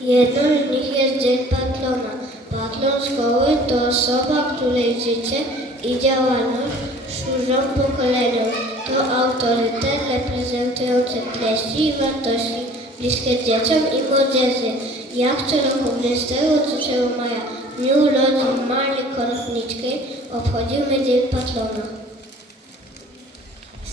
Jedną z nich jest Dzień Patrona. Patron szkoły to osoba, której życie i działalność służą pokoleniom. To autorytet reprezentujący treści i wartości bliskie dzieciom i młodzieży. Jak co roku 23 maja, w dniu urodzin Marii Korotniczej, obchodzimy Dzień Patrona.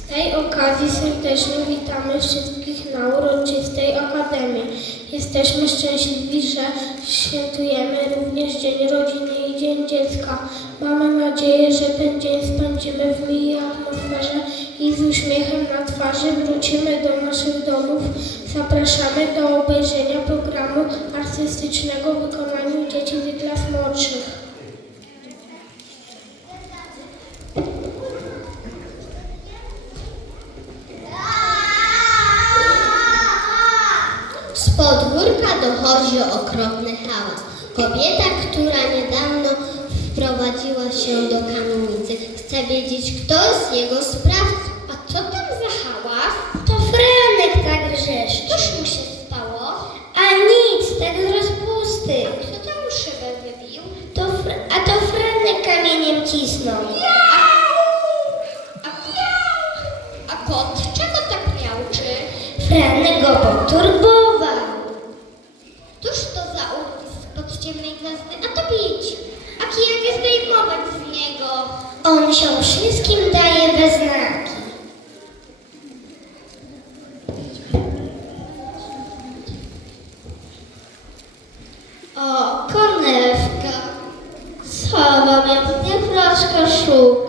Z tej okazji serdecznie witamy wszystkich na uroczystej Akademii. Jesteśmy szczęśliwi, że świętujemy również Dzień Rodziny i Dzień Dziecka. Mamy nadzieję, że ten dzień spędzimy w miłej atmosferze i z uśmiechem na twarzy wrócimy do naszych domów. Zapraszamy do obejrzenia programu artystycznego w wykonaniu dzieci z klas młodszych. Z dochodzi okropny hałas. Kobieta, która niedawno wprowadziła się do kamienicy, chce wiedzieć, kto jest jego sprawcą. A co tam za hałas? To Franek tak wrzeszczy. Cóż mu się stało? A nic, tak z rozpusty. Kto tam szybę wybił? To a to Franek kamieniem cisnął. A, a kot czego tak? Franek go poturbował. Cóż to za ult z podziemnej gwiazdy? A to bić. A kijak zdejmować z niego. On się wszystkim daje we znaki. O, konewka. Schował ją, nie flaszka szuka.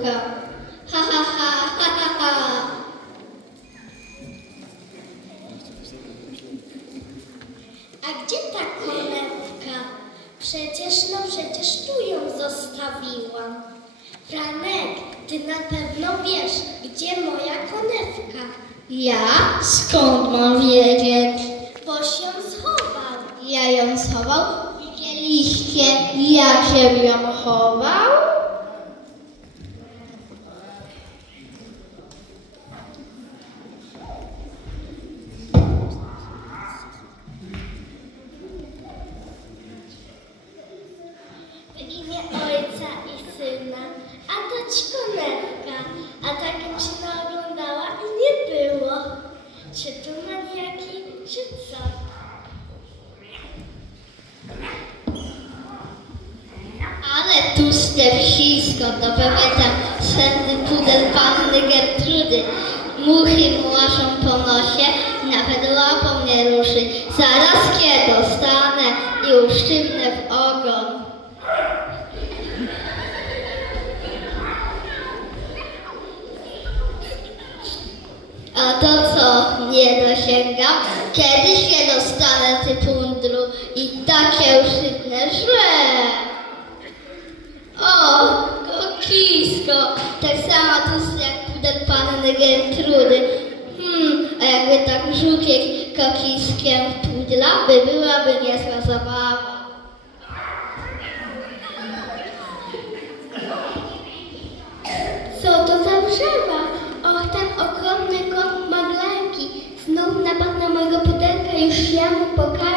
Przecież, no przecież tu ją zostawiłam. Franek, ty na pewno wiesz, gdzie moja konewka. Ja? Skąd mam wiedzieć? Bo się schował. Ja ją schował? Widzieliście, jak się ją chował? W imię Ojca i Syna, a to ci konewka, a tak się naoglądała i nie było. Czy tu maniaki, czy co? Ale tłuste to pewnie tam senny pudel panny Gertrudy. Muchy mu łaszą po nosie, nawet łapą nie ruszy. Zaraz kiedy dostanę i uszczypnę w ogon. A to co, nie dosięgam? Kiedyś się dostanę ty pundru i takie uszczypnę, że... O, kokisko, tak samo tu jak pudel panny Gertrudy. Hmm, a jakby tak żółkiek kokiskiem pudla, by byłaby niezła zabawa. Co to za drzewa? Och, ten ogromny kot maglarki. Znów napadł na mojego pudelka, już ja mu pokażę.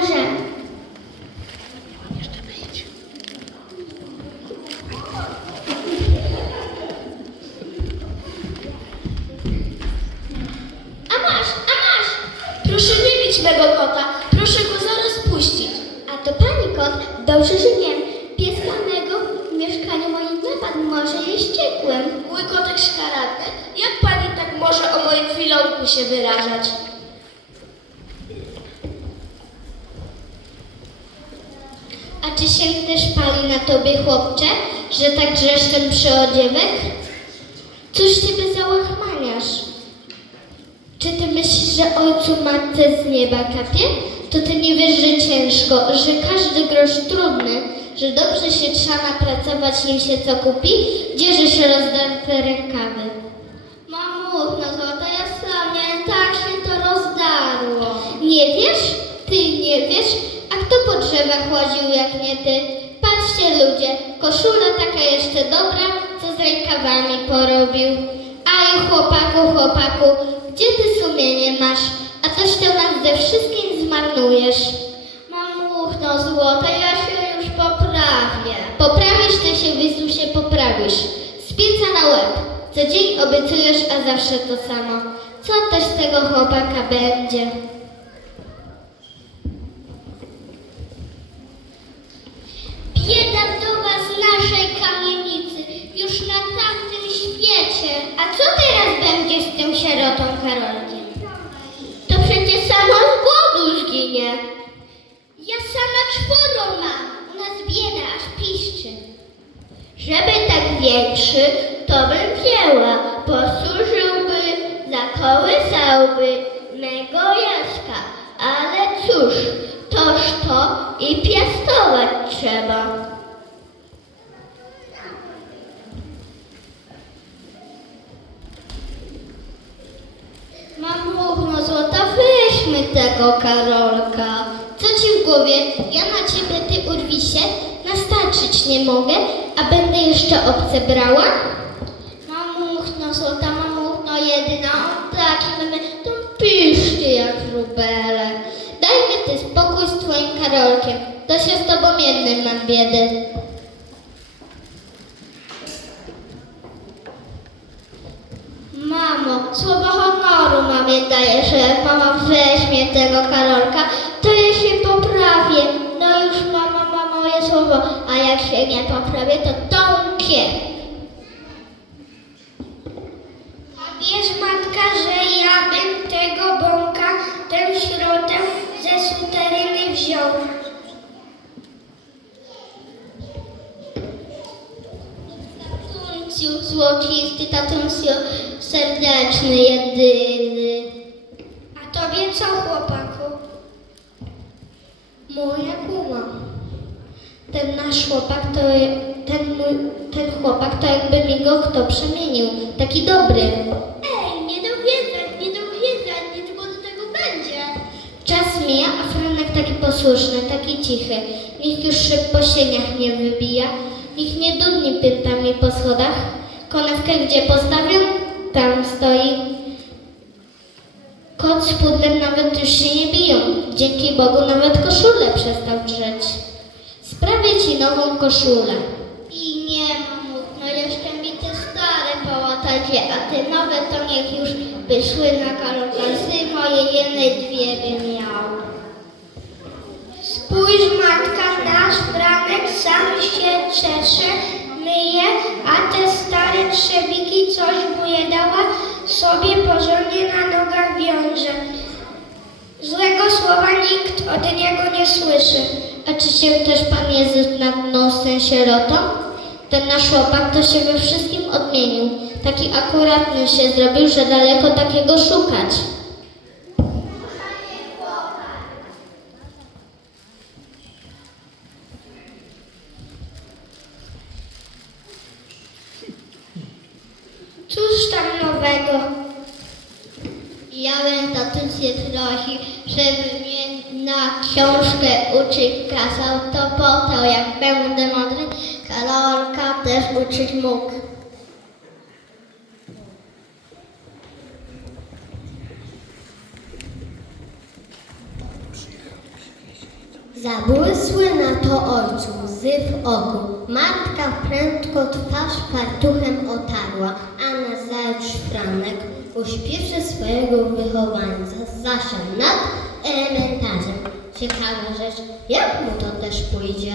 Filonku się wyrażać? A czy się też pali na tobie, chłopcze, że tak drzesz ten przyodziewek? Cóż ciebie załachmaniasz? Czy ty myślisz, że ojcu matce z nieba kapie? To ty nie wiesz, że ciężko, że każdy grosz trudny, że dobrze się trzeba napracować, nim się co kupi, dzierży się rozdarte rękawy. Mamuch, no złota jasna, mnie tak się to rozdarło. Nie wiesz? Ty nie wiesz? A kto łaził jak nie ty? Patrzcie ludzie, koszula taka jeszcze dobra, co z rękawami porobił. Aj chłopaku, chłopaku, gdzie ty sumienie masz? A toś to nas ze wszystkim zmarnujesz. Mamuch, muchno złota, ja się już poprawię. Poprawisz, ty się Wizusie poprawisz. Z pieca na łeb. Co dzień obiecujesz, a zawsze to samo. Co też z tego chłopaka będzie? Bieda wdowa z naszej kamienicy, już na tamtym świecie. A co teraz będzie z To przecież sama z głodu zginie. Ja sama czworo mam, u nas aż piszczy. Żeby tak większy, to bym wzięła, posłużyłby, zakołysałby mego Jaśka. Ale cóż, toż to i piastować trzeba. Tego Karolka. Co ci w głowie? Ja na ciebie, ty urwisie, nastarczyć nie mogę, a będę jeszcze obce brała? Mamuchno złota, mamuchno jedyna, on taki mamy, to piszcie jak rubele. Daj mi ty spokój z twoim Karolkiem, to się z tobą jednym mam biedy. Mamo, słowo honoru mamie daję, że mama weźmie tego Karolka, to ja się poprawię. No już mama ma moje słowo, a jak się nie poprawię, to tąpie. A wiesz, matka, że ja bym tego bąka, tę śrotę ze suteryny wziął. Tatunciu, złocisty tatunciu, serdeczny, jedyny. Co, chłopaku? Moja kuma. Ten nasz chłopak to, ten mój, ten chłopak to jakby mi go kto przemienił. Taki dobry. Ej, nie dowiedzaj, nie dowiedzaj, nic bo do tego będzie. Czas mija, a Franek taki posłuszny, taki cichy. Nikt już szyb po sieniach nie wybija, nikt nie dudni piętami po schodach. Konewkę gdzie postawią, tam stoi. Kot z pudlem nawet już się nie biją. Dzięki Bogu nawet koszulę przestał drzeć. Sprawię ci nową koszulę. I nie mam no jeszcze mi te stare połatacie, a te nowe to niech już by szły na kalokasy, moje jedne dwie by miał. Spójrz, matka, nasz Franek sam się czesze, myje, a te stare trzebiki coś mu je dała, sobie Złego słowa nikt od niego nie słyszy. A czy się też Pan Jezus nad nosem sierotą? Ten nasz chłopak to się we wszystkim odmienił. Taki akuratny się zrobił, że daleko takiego szukać. Cóż tam nowego? Ja bym tatusię prosił, żeby mnie na książkę uczyć kazał, to po to, jak będę mądry, Karolka też uczyć mógł. Zabłysły na to ojcu łzy w oku. Matka prędko twarz fartuchem otarła, a nazajutrz Franek uśpieszy swojego wychowańca zasiał nad elementarzem. Ciekawa rzecz, jak mu to też pójdzie.